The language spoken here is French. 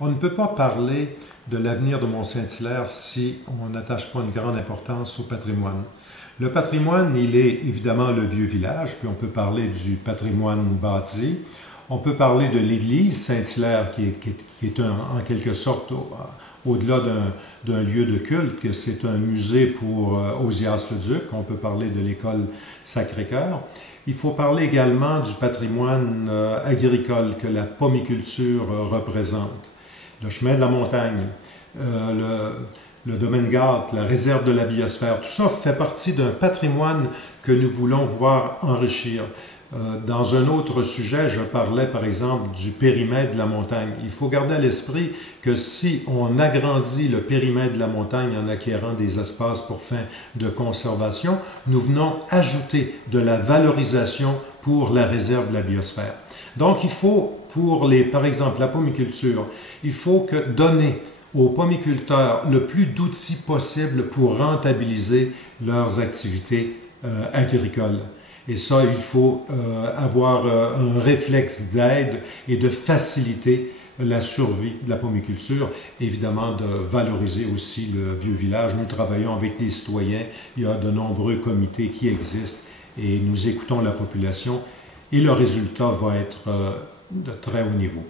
On ne peut pas parler de l'avenir de Mont-Saint-Hilaire si on n'attache pas une grande importance au patrimoine. Le patrimoine, il est évidemment le vieux village, puis on peut parler du patrimoine bâti. On peut parler de l'église Saint-Hilaire qui est en quelque sorte au-delà d'un lieu de culte, que c'est un musée pour Osias-le-Duc. On peut parler de l'école Sacré-Cœur. Il faut parler également du patrimoine agricole que la pomiculture représente. Le chemin de la montagne, le domaine Gâtes, la réserve de la biosphère, tout ça fait partie d'un patrimoine que nous voulons voir enrichir. Dans un autre sujet, je parlais par exemple du périmètre de la montagne. Il faut garder à l'esprit que si on agrandit le périmètre de la montagne en acquérant des espaces pour fin de conservation, nous venons ajouter de la valorisation pour la réserve de la biosphère. Donc il faut, par exemple, la pomiculture, il faut donner aux pomiculteurs le plus d'outils possible pour rentabiliser leurs activités agricoles. Et ça, il faut avoir un réflexe d'aide et de faciliter la survie de la pomiculture, évidemment de valoriser aussi le vieux village. Nous travaillons avec des citoyens, il y a de nombreux comités qui existent et nous écoutons la population et le résultat va être de très haut niveau.